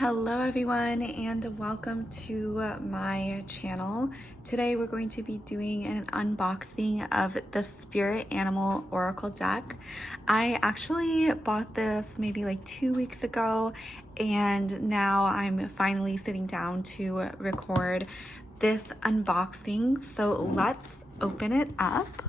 Hello everyone and welcome to my channel. Today we're going to be doing an unboxing of the Spirit Animal Oracle deck. I actually bought this maybe like 2 weeks ago, and now I'm finally sitting down to record this unboxing. So let's open it up.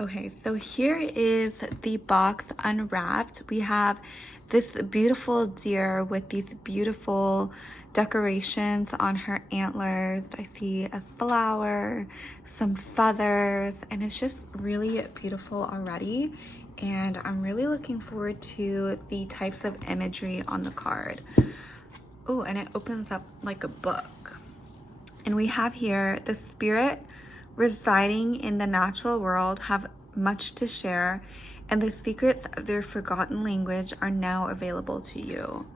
Okay, so here is the box unwrapped. We have this beautiful deer with these beautiful decorations on her antlers. I see a flower, some feathers, and it's just really beautiful already. And I'm really looking forward to the types of imagery on the card. Oh, and it opens up like a book. And we have here the spirit residing in the natural world have much to share, and the secrets of their forgotten language are now available to you.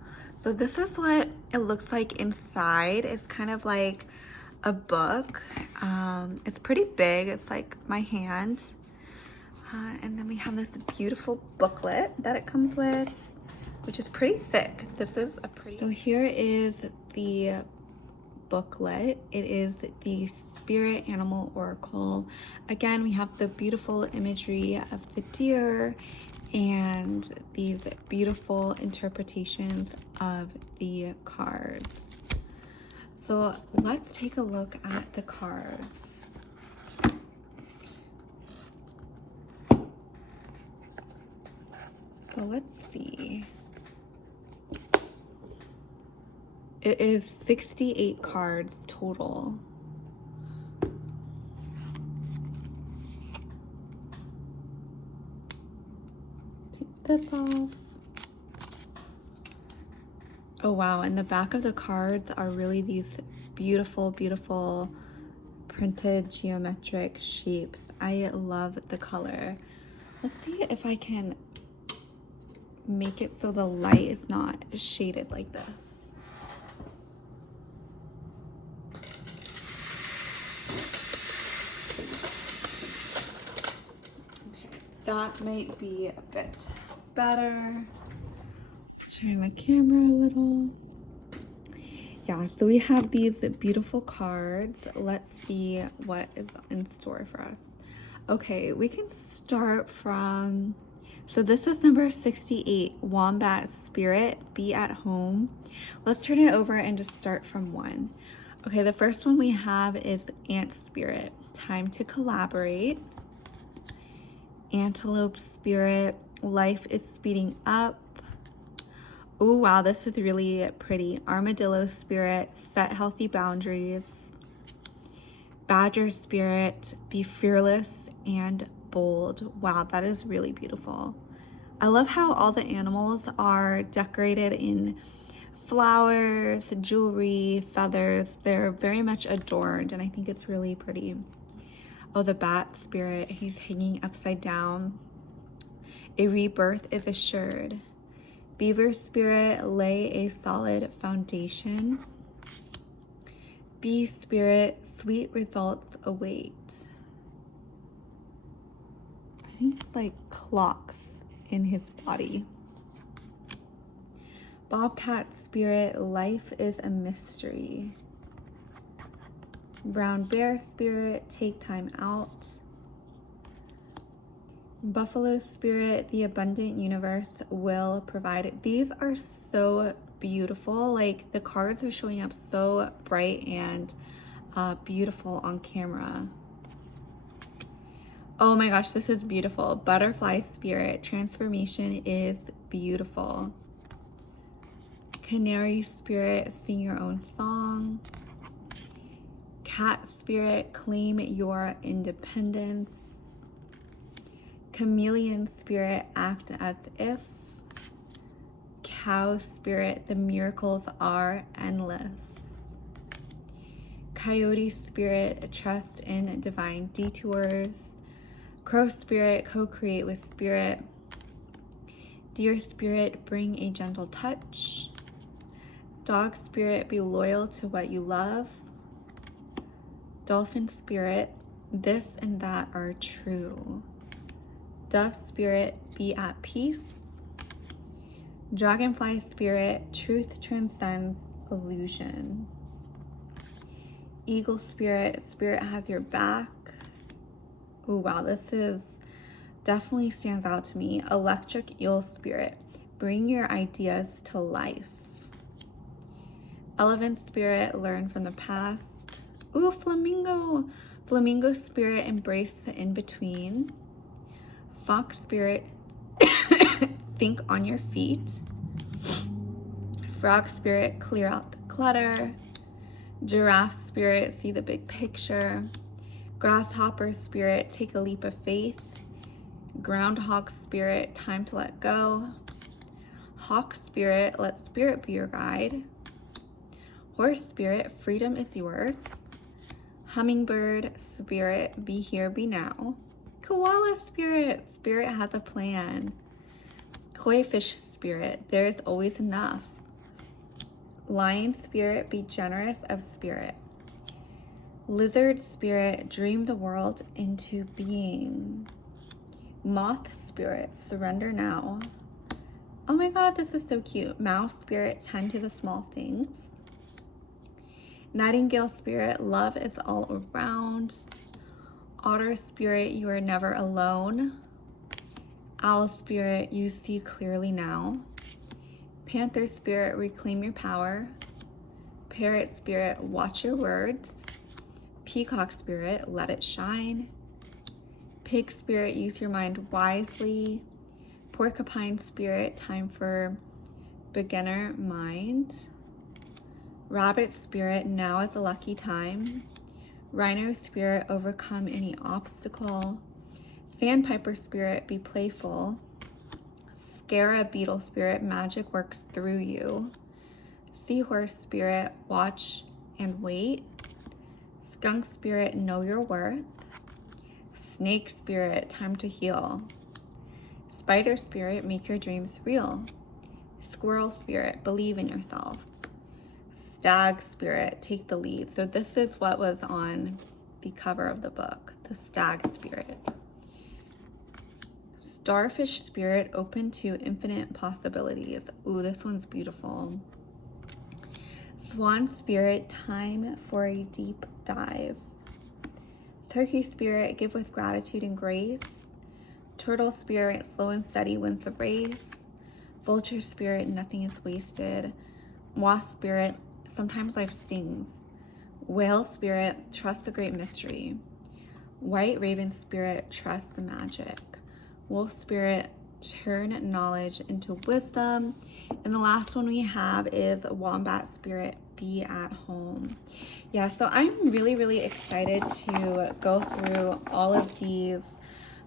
So this is what it looks like inside. It's kind of like a book. It's pretty big. It's like my hand. And then we have this beautiful booklet that it comes with, which is pretty thick. This is a pretty... So here is the booklet. It is the Spirit Animal Oracle. Again, we have the beautiful imagery of the deer and these beautiful interpretations of the cards. So let's take a look at the cards. So let's see. It is 68 cards total. Take this off. Oh wow, and the back of the cards are really these beautiful, beautiful printed geometric shapes. I love the color. Let's see if I can make it so the light is not shaded like this. That might be a bit better. Turn the camera a little. Yeah, so we have these beautiful cards. Let's see what is in store for us. Okay, we can start from, so this is number 68, Wombat Spirit, Be at Home. Let's turn it over and just start from 1. Okay, the first one we have is Ant Spirit, Time to Collaborate. Antelope Spirit, Life is Speeding Up. Oh wow, this is really pretty. Armadillo Spirit, Set Healthy Boundaries. Badger Spirit, Be Fearless and Bold. Wow, that is really beautiful. I love how all the animals are decorated in flowers, jewelry, feathers. They're very much adorned, and I think it's really pretty. Oh, the Bat Spirit, he's hanging upside down. A rebirth is assured. Beaver Spirit, lay a solid foundation. Bee Spirit, sweet results await. I think it's like clocks in his body. Bobcat Spirit, life is a mystery. Brown Bear Spirit, take time out. Buffalo Spirit, the abundant universe will provide. These are so beautiful. Like, the cards are showing up so bright and beautiful on camera. Oh my gosh, this is beautiful. Butterfly Spirit, transformation is beautiful. Canary Spirit, sing your own song. Cat Spirit, claim your independence. Chameleon Spirit, act as if. Cow Spirit, the miracles are endless. Coyote Spirit, trust in divine detours. Crow Spirit, co-create with spirit. Deer spirit, bring a gentle touch. Dog spirit, be loyal to what you love. Dolphin spirit, this and that are true. Dove spirit, be at peace. Dragonfly spirit, truth transcends illusion. Eagle spirit, spirit has your back. Oh wow, this is definitely stands out to me. Electric eel spirit, bring your ideas to life. Elephant spirit, learn from the past. Ooh, flamingo. Flamingo spirit, embrace the in-between. Fox spirit, think on your feet. Frog spirit, clear out the clutter. Giraffe spirit, see the big picture. Grasshopper spirit, take a leap of faith. Groundhog spirit, time to let go. Hawk spirit, let spirit be your guide. Horse spirit, freedom is yours. Hummingbird spirit, be here, be now. Koala spirit, spirit has a plan. Koi fish spirit, there is always enough. Lion spirit, be generous of spirit. Lizard spirit, dream the world into being. Moth spirit, surrender now. Oh my God, this is so cute. Mouse spirit, tend to the small things. Nightingale spirit, love is all around. Otter spirit, you are never alone. Owl spirit, you see clearly now. Panther spirit, reclaim your power. Parrot spirit, watch your words. Peacock spirit, let it shine. Pig spirit, use your mind wisely. Porcupine spirit, time for beginner mind. Rabbit spirit, now is a lucky time. Rhino spirit, overcome any obstacle. Sandpiper spirit, be playful. Scarab beetle spirit, magic works through you. Seahorse spirit, watch and wait. Skunk spirit, know your worth. Snake spirit, time to heal. Spider spirit, make your dreams real. Squirrel spirit, believe in yourself. Stag spirit, take the lead. So this is what was on the cover of the book, the stag spirit. Starfish spirit, open to infinite possibilities. Ooh, this one's beautiful. Swan spirit, time for a deep dive. Turkey spirit, give with gratitude and grace. Turtle spirit, slow and steady wins the race. Vulture spirit, nothing is wasted. Wasp spirit, sometimes life stings. Whale spirit, trust the great mystery. White raven spirit, trust the magic. Wolf spirit, turn knowledge into wisdom. And the last one we have is wombat spirit, be at home. Yeah, so I'm really excited to go through all of these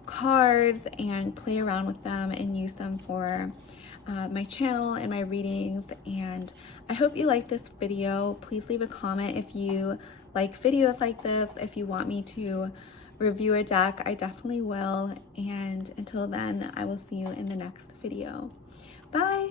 cards and play around with them and use them for my channel and my readings. And I hope you like this video. Please leave a comment if you like videos like this. If you want me to review a deck, I definitely will. And until then, I will see you in the next video. Bye.